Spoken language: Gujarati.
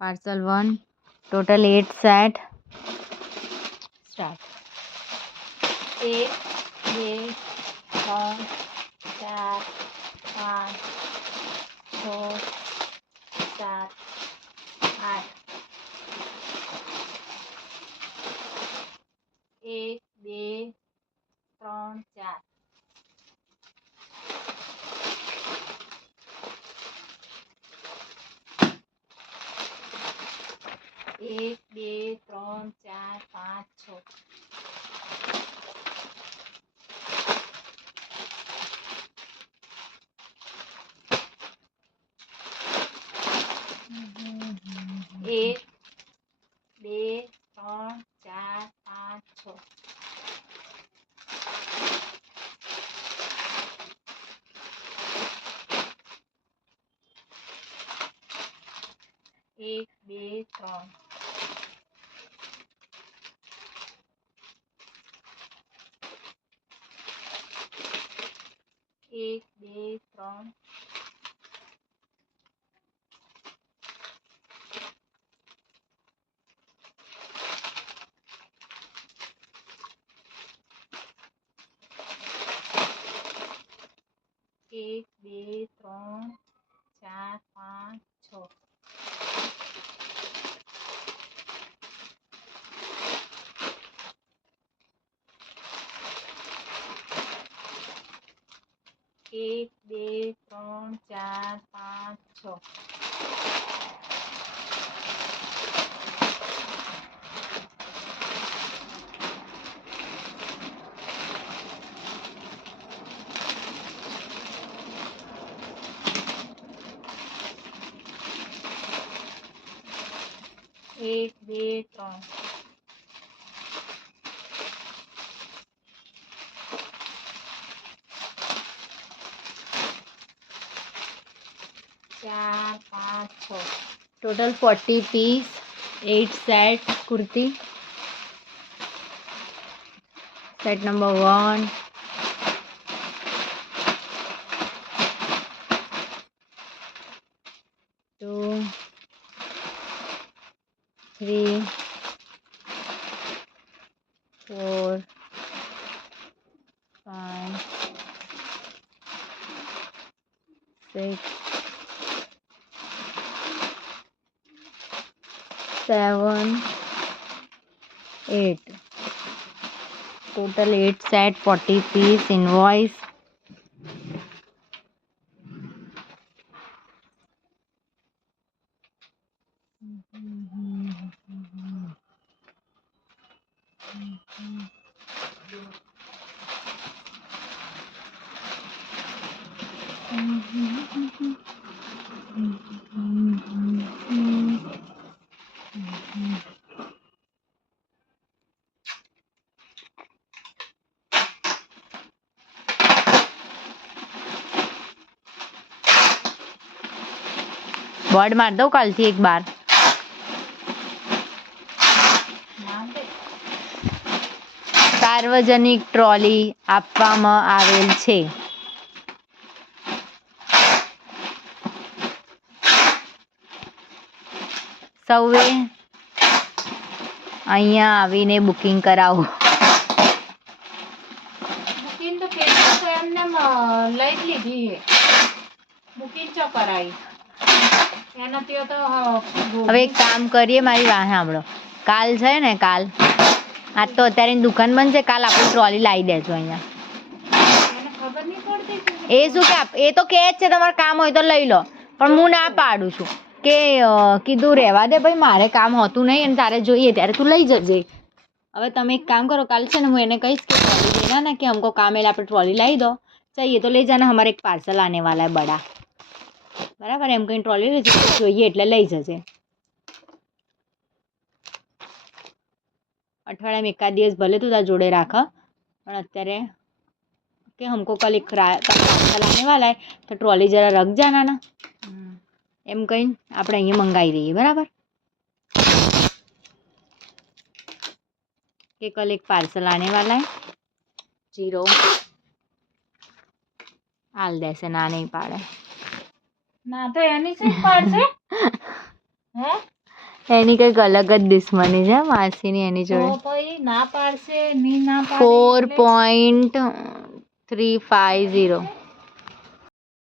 Parcel 1 total 8 set start 1 2 3 4 5 6 7 8 1 2 3 4 1 2 3 4 5 6 1 2 3 4 5 6 1 2 3 1 2 3 1 2 3 4 5 6 1 2 3 4 5 6 1 2 3 4 5 6 total 40 piece 8 set kurti set number 1 2 3 4 5 6 7 8 total 8 set 40 piece invoice board માર દઉં કાલથી એક બાર સાર્વજનિક ટ્રોલી આપવામાં આવેલ છે સૌએ અહીંયા આવીને બુકિંગ કરાવો બુકિંગ તો પેલા તો એમને લઈ જ લીધી છે બુકિંગ ચો કરાવી એનાથી તો હવે એક કામ કરીએ મારી વાત સાંભળો કાલ છે ને કાલ આજ તો અત્યારે એની દુકાન બંધ છે કાલ આપણે ટ્રોલી લાવી દેજો અહીંયા એને ખબર નહીં પડતી એ શું કે એ તો કહે જ છે તમારે કામ હોય તો લઈ લો પણ હું ના પાડું છું કે કીધું રહેવા દે ભાઈ મારે કામ હોતું નહીં અને તારે જોઈએ ત્યારે તું લઈ જજે હવે તમે એક કામ કરો કાલ છે ને હું એને કહીશ કે ट्रॉली देना ना कि हमको काम है આપણે ट्रॉली लाई दो चाहिए तो ले जाना हमारे एक पार्सल आने वाला है बड़ा બરાબર એમ કંઈ ટ્રોલી જોઈએ એટલે લઈ જજે અઠવાડિયામાં એકાદ દિવસ ભલે તું તારા જોડે રાખ પણ અત્યારે કે हमको कल एक पार्सल आने वाला है तो ट्रॉली जरा रख जाना ना એમ કંઈ આપણે અહીંયા મંગાવી દઈએ બરાબર कि कल एक पार्सल आने वाला है जीरो हाल जैसे ना नहीं पाड़े ના તો એની શું પાડશે હે એની કંઈક અલગ જ દુશ્મની છે માસીની એની તો જોડે. પછી ના પાડશે ની ના પાડે એટલે 4.350.